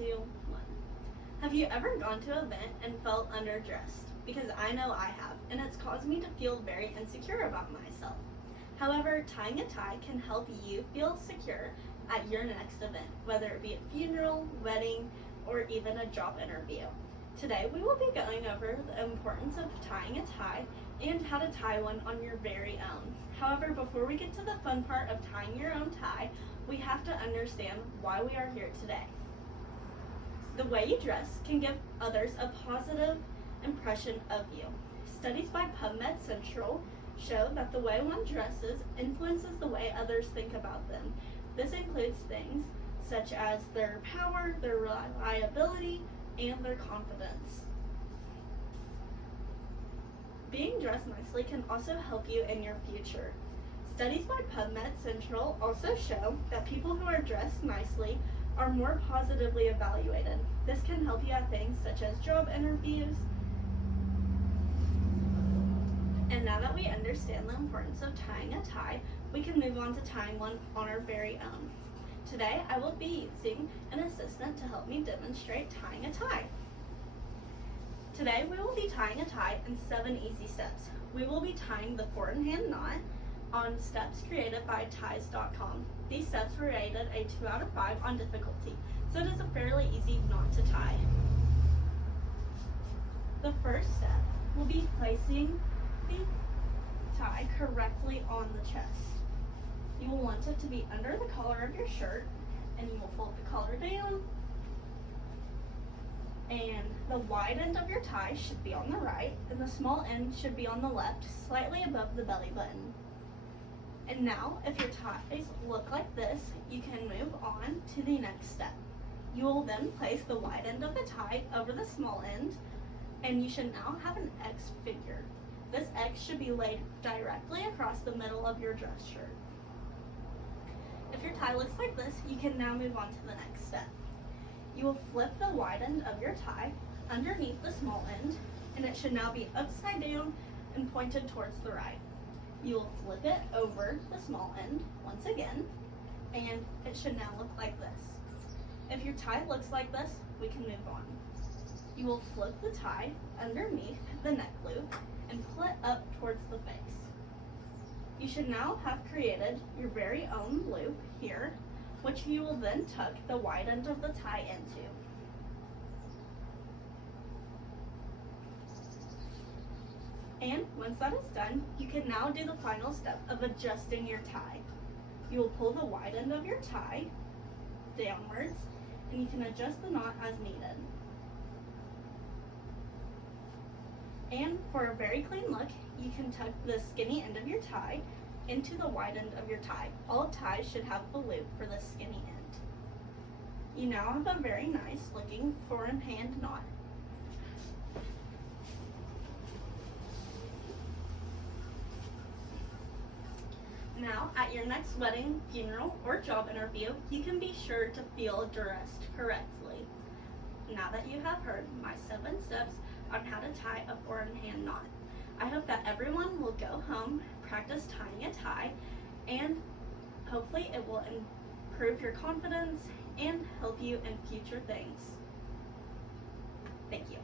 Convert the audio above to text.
2, 1. Have you ever gone to an event and felt underdressed? Because I know I have, and it's caused me to feel very insecure about myself. However, tying a tie can help you feel secure at your next event, whether it be a funeral, wedding, or even a job interview. Today, we will be going over the importance of tying a tie and how to tie one on your very own. However, before we get to the fun part of tying your own tie, we have to understand why we are here today. The way you dress can give others a positive impression of you. Studies by PubMed Central show that the way one dresses influences the way others think about them. This includes things such as their power, their reliability, and their confidence. Being dressed nicely can also help you in your future. Studies by PubMed Central also show that people who are dressed nicely are more positively evaluated. This can help you at things such as job interviews. And now that we understand the importance of tying a tie, we can move on to tying one on our very own. Today, I will be using an assistant to help me demonstrate tying a tie. Today, we will be tying a tie in 7 easy steps. We will be tying the 4-in-hand knot on steps created by ties.com. These steps were rated a 2 out of 5 on difficulty, so it is a fairly easy knot to tie. The first step will be placing the tie correctly on the chest. You will want it to be under the collar of your shirt, and you will fold the collar down, and the wide end of your tie should be on the right, and the small end should be on the left, slightly above the belly button. And now, if your ties look like this, you can move on to the next step. You will then place the wide end of the tie over the small end, and you should now have an X figure. This X should be laid directly across the middle of your dress shirt. If your tie looks like this, you can now move on to the next step. You will flip the wide end of your tie underneath the small end, and it should now be upside down and pointed towards the right. You will flip it over the small end once again, and it should now look like this. If your tie looks like this, we can move on. You will flip the tie underneath the neck loop and pull it up towards the face. You should now have created your very own loop here, which you will then tuck the wide end of the tie into. And once that is done, you can now do the final step of adjusting your tie. You will pull the wide end of your tie downwards, and you can adjust the knot as needed. And for a very clean look, you can tuck the skinny end of your tie into the wide end of your tie. All ties should have the loop for the skinny end. You now have a very nice looking 4-in-hand knot. Now, at your next wedding, funeral, or job interview, you can be sure to feel dressed correctly. Now that you have heard my 7 steps on how to tie a 4-in-hand knot, I hope that everyone will go home, practice tying a tie, and hopefully it will improve your confidence and help you in future things. Thank you.